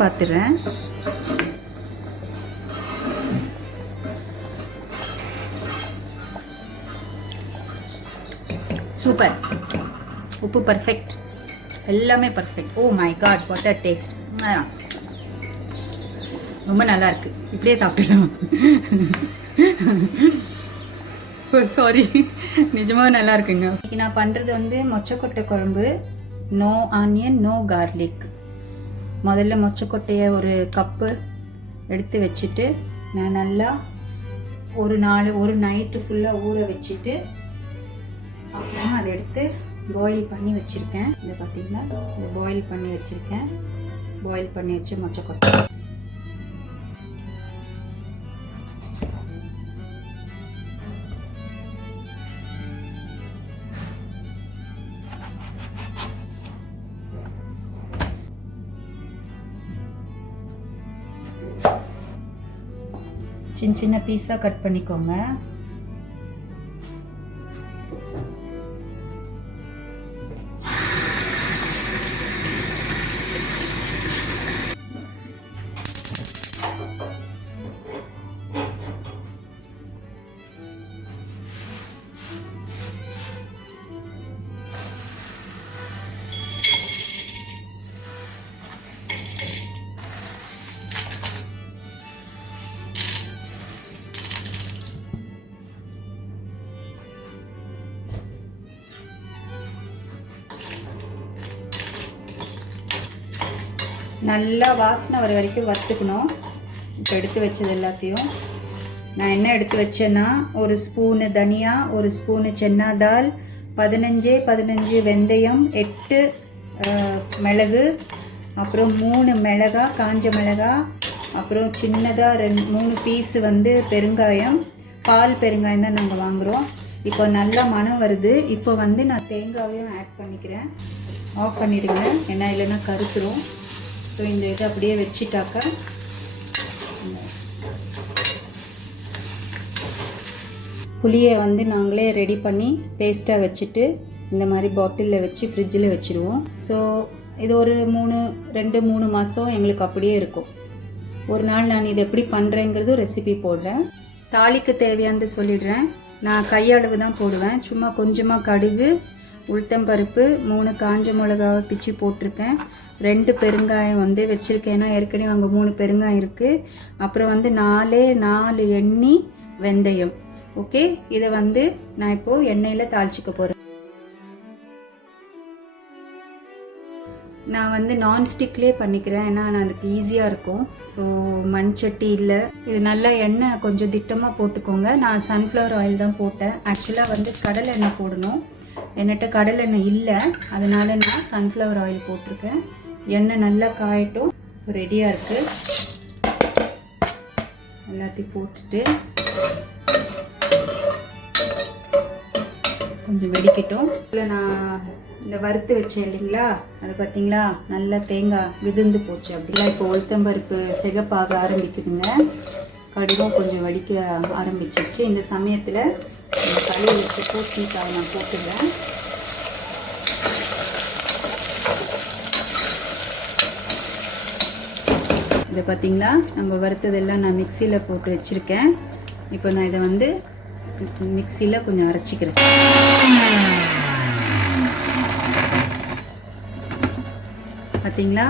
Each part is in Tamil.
பார்த்துடுறேன். சூப்பர், உப்பு பர்ஃபெக்ட், எல்லாமே perfect. Oh my God, what a taste. ரொம்ப நல்லா இருக்கு. இப்படியே சாப்பிட்டுடலாம். சாரி, நிஜமாக நல்லா இருக்குங்க. இன்னைக்கு நான் பண்ணுறது வந்து மொச்சக்கொட்டை குழம்பு. No onion, no garlic. முதல்ல மொச்சக்கொட்டையை ஒரு கப்பு எடுத்து வச்சுட்டு நான் நல்லா ஒரு நைட்டு ஃபுல்லாக ஊற வச்சுட்டு அப்புறம் அதை எடுத்து பாயில் பண்ணி வச்சுருக்கேன். இதை பார்த்தீங்கன்னா இதை பாயில் பண்ணி வச்சுருக்கேன். பாயில் பண்ணி வச்சு மொச்சக்கொட்டை சின்ன சின்ன பீஸாக கட் பண்ணிக்கோங்க. நல்லா வாசனை வர வரைக்கும் வறுத்துக்கணும். இப்போ எடுத்து வச்சது எல்லாத்தையும் நான் என்ன எடுத்து வச்சேன்னா, ஒரு ஸ்பூனு தனியா, ஒரு ஸ்பூனு சென்னா தால், 15 வெந்தயம், 8 மிளகு, அப்புறம் 3 மிளகா, காஞ்ச மிளகா, அப்புறம் சின்னதாக 3 பீஸு வந்து பெருங்காயம். பால் பெருங்காயம் தான் நாங்கள் வாங்குகிறோம். இப்போ நல்லா மணம் வருது. இப்போ வந்து நான் தேங்காவையும் ஆட் பண்ணிக்கிறேன். ஆஃப் பண்ணிடுங்க, ஏன்னா இல்லைன்னா கருத்துரும். ஸோ இந்த இதை அப்படியே வச்சுட்டாக்கா புளியை வந்து நாங்களே ரெடி பண்ணி பேஸ்ட்டாக வச்சுட்டு இந்த மாதிரி பாட்டிலில் வச்சு ஃப்ரிட்ஜில் வச்சுருவோம். ஸோ இது ஒரு 2-3 மாதம் எங்களுக்கு அப்படியே இருக்கும். ஒரு நாள் நான் இதை எப்படி பண்ணுறேங்கிறது ரெசிபி போடுறேன். தாளிக்கு தேவையானது சொல்லிடுறேன். நான் கையளவு தான் போடுவேன். சும்மா கொஞ்சமாக கடுகு, உளுத்தம்பருப்பு, 3 காஞ்ச மிளகாவை பிச்சு போட்டிருக்கேன். 2 பெருங்காயம் வந்து வச்சுருக்கேன். ஏன்னா ஏற்கனவே அங்கே 3 பெருங்காயம் இருக்குது. அப்புறம் வந்து 4 எண்ணெய், வெந்தயம். ஓகே, இதை வந்து நான் இப்போது எண்ணெயில் தாளிச்சிக்க போகிறேன். நான் வந்து நான்ஸ்டிக்லேயே பண்ணிக்கிறேன், ஏன்னா நான் அதுக்கு ஈஸியாக இருக்கும். ஸோ மண் சட்டி இல்லை. இது நல்லா எண்ணெய் கொஞ்சம் திட்டமாக போட்டுக்கோங்க. நான் சன்ஃப்ளவர் ஆயில் தான் போட்டேன். ஆக்சுவலாக வந்து கடலை எண்ணெய் போடணும். என்கிட்ட கடலை எண்ணெய் இல்லை, அதனால நான் சன்ஃப்ளவர் ஆயில் போட்டிருக்கேன். எண்ணெய் நல்லா காயட்டும். ரெடியாக இருக்குது. எல்லாத்தையும் போட்டுட்டு கொஞ்சம் வெடிக்கட்டும். இல்லை நான் இந்த வறுத்து வச்சேன் இல்லைங்களா, அது பார்த்தீங்களா நல்லா தேங்காய் விதிர்ந்து போச்சு. அப்படிலாம் இப்போ உளுத்தம்பருப்பு சிகப்பாக ஆரம்பிக்குதுங்க. கடுகும் கொஞ்சம் வடிக்க ஆரம்பிச்சிச்சு. இந்த சமயத்தில் கழுவி வச்சு பூசணிக்காய் நான் போட்டுடுறேன். இதை பார்த்தீங்களா, நம்ம வறுத்ததெல்லாம் நான் மிக்சியில் போட்டு வச்சுருக்கேன். இப்போ நான் இதை வந்து மிக்சியில் கொஞ்சம் அரைச்சிக்கிறேன். பார்த்தீங்களா,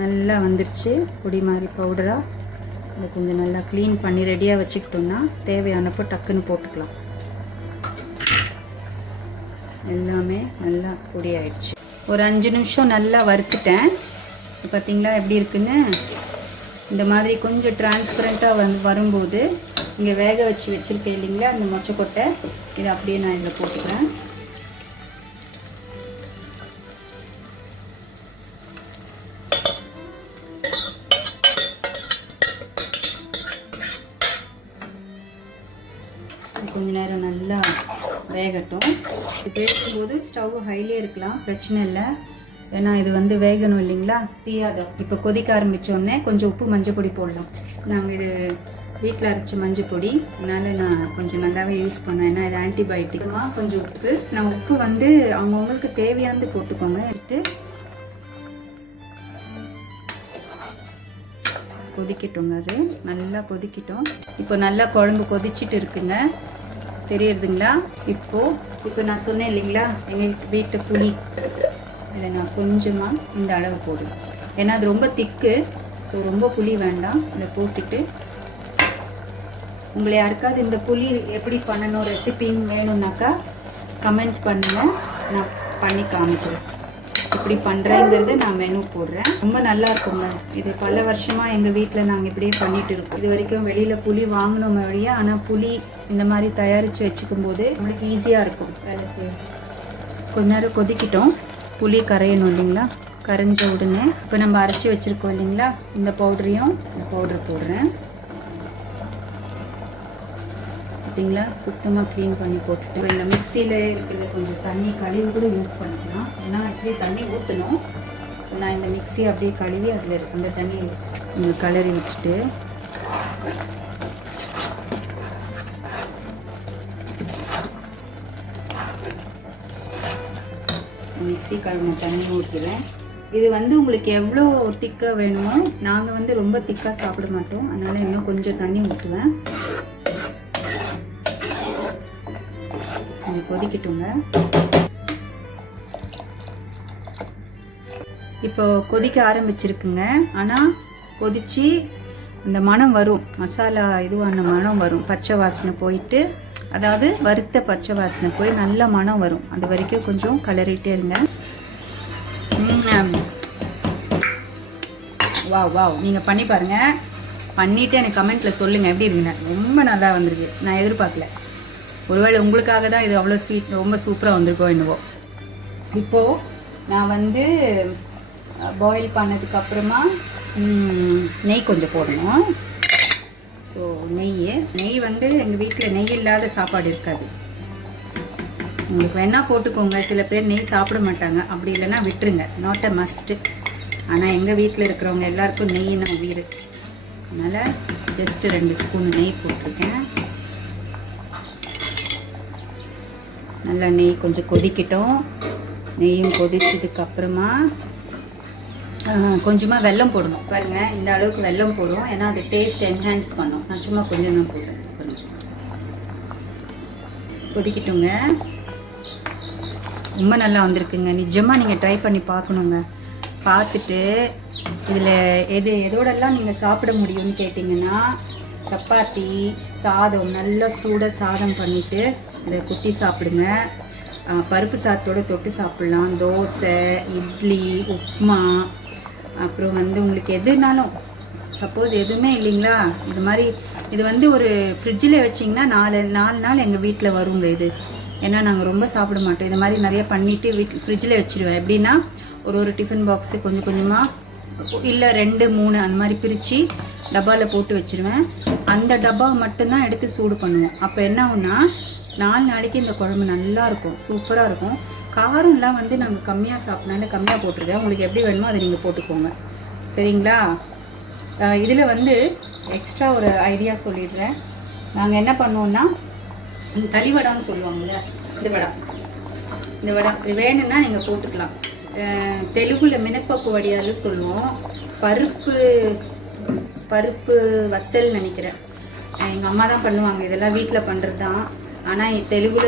நல்லா வந்துடுச்சு பொடி மாதிரி பவுடராக. இதை கொஞ்சம் நல்லா க்ளீன் பண்ணி ரெடியாக வச்சுக்கிட்டோம்னா தேவையானப்போ டக்குன்னு போட்டுக்கலாம். எல்லாமே நல்லா பொடி ஆயிடுச்சு. ஒரு 5 நிமிஷம் நல்லா வறுத்துட்டேன். பார்த்தீங்களா எப்படி இருக்குன்னு. இந்த மாதிரி கொஞ்சம் டிரான்ஸ்பரண்ட்டாக வரும்போது இங்கே வேக வச்சுருக்கேன் இல்லைங்களா அந்த மொச்சக்கொட்டை, இதை அப்படியே நான் இதில் போட்டுக்கிறேன். கொஞ்ச நேரம் நல்லா வேகட்டும். இது பேசும்போது ஸ்டவ் ஹைலே இருக்கலாம், பிரச்சனை இல்லை. ஏன்னா இது வந்து வேகணும் இல்லைங்களா, தீயாத. இப்போ கொதிக்க ஆரம்பித்தோடனே கொஞ்சம் உப்பு மஞ்சள் பொடி போடலாம். நாங்கள் இது வீட்டில் அரைச்ச மஞ்சள் பொடி, அதனால் நான் கொஞ்சம் நல்லாவே யூஸ் பண்ணேன். ஏன்னா இது ஆன்டிபயோட்டிக்காக கொஞ்சம் உப்பு. நான் உப்பு வந்து அவங்கவுங்களுக்கு தேவையானது போட்டுக்கோங்க. எடுத்து கொதிக்கட்டுங்க. அது நல்லா கொதிக்கட்டும். இப்போ நல்லா குழம்பு கொதிச்சிட்டு இருக்குங்க, தெரியுதுங்களா? இப்போ நான் சொன்னேன் இல்லைங்களா, எங்கள் வீட்டு புளி, இதை நான் கொஞ்சமாக இந்த அளவு போடுவேன். ஏன்னா அது ரொம்ப திக்கு, ஸோ ரொம்ப புளி வேண்டாம். இதை போட்டுட்டு உங்களை யாருக்காவது இந்த புளி எப்படி பண்ணணும் ரெசிபின்னு வேணும்னாக்கா கமெண்ட் பண்ணுங்கள், நான் பண்ணி காமிக்கிறேன். இப்படி பண்ணுறேங்கிறது நான் மெனு போடுறேன். ரொம்ப நல்லா இருக்குங்க. இது பல வருஷமாக எங்கள் வீட்டில் நாங்கள் இப்படியே பண்ணிகிட்டு இருக்கோம். இது வரைக்கும் வெளியில் புளி வாங்கினோம் வழியாக, ஆனால் புளி இந்த மாதிரி தயாரித்து வச்சுக்கும் போது நம்மளுக்கு ஈஸியாக இருக்கும் வேலை செய்ய. கொஞ்ச நேரம் கொதிக்கிட்டோம், புளி கரையணும் இல்லைங்களா? கரைஞ்ச உடனே இப்போ நம்ம அரைச்சி வச்சுருக்கோம் இல்லைங்களா, இந்த பவுடரையும் இந்த பவுடர் போடுறேன். பார்த்தீங்களா, சுத்தமாக க்ளீன் பண்ணி போட்டுட்டு இந்த மிக்சியில் இருக்கிறது கொஞ்சம் தண்ணி கழுவி கூட யூஸ் பண்ணிக்கலாம். ஏன்னா இப்படியே தண்ணி ஊற்றணும். ஸோ நான் இந்த மிக்சி அப்படியே கழுவி அதில் இருக்க அந்த தண்ணி யூஸ் இந்த கலரி விட்டுட்டு மிக்சி கழுவின தண்ணி ஊற்றுவேன். இது வந்து உங்களுக்கு எவ்வளோ திக்காக வேணுமோ, நாங்கள் வந்து ரொம்ப திக்காக சாப்பிட மாட்டோம், அதனால் இன்னும் கொஞ்சம் தண்ணி ஊற்றுவேன். அது கொதிக்கட்டுங்க. இப்போ கொதிக்க ஆரம்பிச்சிருக்குங்க. ஆனால் கொதிச்சு இந்த மணம் வரும், மசாலா இதுவான மணம் வரும், பச்சை வாசனை போயிட்டு, அதாவது வறுத்த பச்சை வாசனை போய் நல்ல மணம் வரும். அது வரைக்கும் கொஞ்சம் கலரிட்டே இருங்க. வாவ் நீங்கள் பண்ணி பாருங்கள். பண்ணிவிட்டு எனக்கு கமெண்ட்டில் சொல்லுங்கள் எப்படி இருக்குங்க. ரொம்ப நல்லா வந்திருக்கு, நான் எதிர்பார்க்கல. ஒருவேளை உங்களுக்காக தான் இது அவ்வளோ ஸ்வீட் ரொம்ப சூப்பராக வந்திருக்கோ என்னவோ. இப்போது நான் வந்து பாயில் பண்ணதுக்கப்புறமா நெய் கொஞ்சம் போடணும். ஸோ நெய் வந்து எங்கள் வீட்டில் நெய் இல்லாத சாப்பாடு இருக்காது. உங்களுக்கு வேணால் போட்டுக்கோங்க. சில பேர் நெய் சாப்பிட மாட்டாங்க, அப்படி இல்லைன்னா விட்டுருங்க, நாட் அ மஸ்ட்டு. ஆனால் எங்கள் வீட்டில் இருக்கிறவங்க எல்லாருக்கும் நெய்னா உயிர். அதனால் ஜஸ்ட்டு 2 ஸ்பூன் நெய் போட்டிருக்கேன். நல்லா நெய் கொஞ்சம் கொதிக்கட்டும். நெய்யும் கொதிச்சதுக்கப்புறமா கொஞ்சமாக வெல்லம் போடணும். பாருங்கள், இந்த அளவுக்கு வெல்லம் போடுறோம், ஏன்னா அது டேஸ்ட் என்ஹான்ஸ் பண்ணும். நான் சும்மா கொஞ்சம் தான் போடுறேன். கொதிக்கட்டுங்க. ரொம்ப நல்லா வந்திருக்குங்க. நிஜமாக நீங்கள் ட்ரை பண்ணி பார்க்கணுங்க. பார்த்துட்டு இதில் எதோடெல்லாம் நீங்கள் சாப்பிட முடியும்னு கேட்டிங்கன்னா, சப்பாத்தி சாதம், நல்லா சூட சாதம் பண்ணிவிட்டு இதை குத்தி சாப்பிடுங்க. பருப்பு சாதத்தோடு தொட்டு சாப்பிட்லாம். தோசை, இட்லி, உப்புமா, அப்புறம் வந்து உங்களுக்கு எதுனாலும், சப்போஸ் எதுவுமே இல்லைங்களா, இது வந்து ஒரு ஃப்ரிட்ஜில் வச்சிங்கன்னா 4 நாள் எங்கள் வீட்டில் வருங்க இது. ஏன்னா நாங்கள் ரொம்ப சாப்பிட மாட்டோம். இது மாதிரி நிறைய பண்ணிவிட்டு ஃப்ரிட்ஜில் வச்சுருவேன். எப்படின்னா ஒரு டிஃபன் பாக்ஸு கொஞ்சம் கொஞ்சமாக இல்லை 2, 3 அந்த மாதிரி பிரித்து டப்பாவில் போட்டு வச்சுருவேன். அந்த டப்பாவை மட்டும்தான் எடுத்து சூடு பண்ணுவோம். அப்போ என்ன ஆகுன்னா 4 நாளைக்கு இந்த குழம்பு நல்லாயிருக்கும், சூப்பராக இருக்கும். காரம்லாம் வந்து நாங்கள் கம்மியாக சாப்பிட்னால கம்மியாக போட்டிருக்கேன். உங்களுக்கு எப்படி வேணுமோ அதை நீங்கள் போட்டுக்கோங்க, சரிங்களா? இதில் வந்து எக்ஸ்ட்ரா ஒரு ஐடியா சொல்லிடுறேன். நாங்கள் என்ன பண்ணுவோன்னா, இந்த தலிவடான்னு சொல்லுவாங்கள்ல, இந்த வடை இது வேணும்னா நீங்கள் போட்டுக்கலாம். தெலுங்குல மினப்பப்பு வடியாலும் சொல்லுவோம். பருப்பு வத்தல் நினைக்கிறேன். எங்கள் அம்மா தான் பண்ணுவாங்க, இதெல்லாம் வீட்டில் பண்ணுறது தான். ஆனால் தெலுங்குல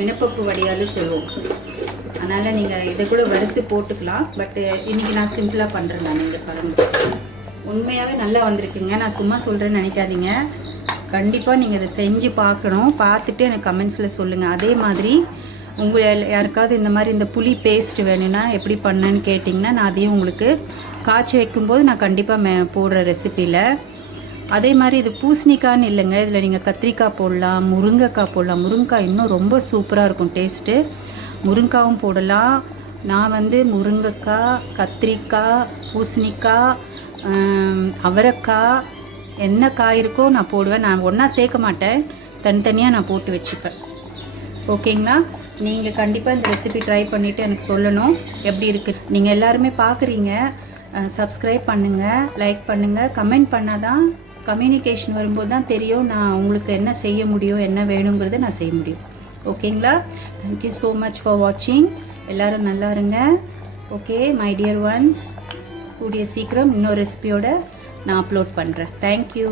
மினப்பப்பு வடியாலும் சொல்லுவோம். அதனால் நீங்கள் இதை கூட வறுத்து போட்டுக்கலாம். பட்டு இன்றைக்கி நான் சிம்பிளாக பண்ணுறேன். நான் இந்த பாருங்கள், உண்மையாகவே நல்லா வந்திருக்குங்க. நான் சும்மா சொல்கிறேன்னு நினைக்காதீங்க. கண்டிப்பாக நீங்கள் இதை செஞ்சு பார்க்கணும். பார்த்துட்டு எனக்கு கமெண்ட்ஸில் சொல்லுங்கள். அதே மாதிரி உங்கள் யாருக்காவது இந்த மாதிரி இந்த புளி பேஸ்ட் வேணும்னா எப்படி பண்ணேன்னு கேட்டிங்கன்னா, நான் அதையும் உங்களுக்கு காய்ச்சி வைக்கும்போது நான் கண்டிப்பாக போடுற ரெசிப்பியில். அதே மாதிரி இது பூசணிக்கான்னு இல்லைங்க, இதில் நீங்கள் கத்திரிக்காய் போடலாம், முருங்கைக்காய் போடலாம். முருங்கைக்காய் இன்னும் ரொம்ப சூப்பராக இருக்கும் டேஸ்ட்டு. முருங்காவும் போடலாம். நான் வந்து முருங்கைக்காய், கத்திரிக்காய், பூசணிக்காய், அவரைக்காய், என்ன காய் இருக்கோ நான் போடுவேன். நான் ஒன்றா சேர்க்க மாட்டேன், தனித்தனியாக நான் போட்டு வச்சுப்பேன். ஓகேங்களா? நீங்கள் கண்டிப்பாக இந்த ரெசிபி ட்ரை பண்ணிவிட்டு எனக்கு சொல்லணும் எப்படி இருக்குது. நீங்கள் எல்லாருமே பார்க்குறீங்க, சப்ஸ்கிரைப் பண்ணுங்கள், லைக் பண்ணுங்கள், கமெண்ட் பண்ணால் தான் கம்யூனிகேஷன் வரும்போது தான் தெரியும் நான் உங்களுக்கு என்ன செய்ய முடியும், என்ன வேணுங்கிறத நான் செய்ய முடியும். ஓகேங்களா? தேங்க்யூ ஸோ மச் ஃபார் வாட்சிங். எல்லோரும் நல்லா இருங்க. ஓகே மை டியர் ஒன்ஸ், கூடிய சீக்கிரம் இன்னொரு ரெசிபியோட நான் அப்லோட் பண்ணுறேன். தேங்க்யூ.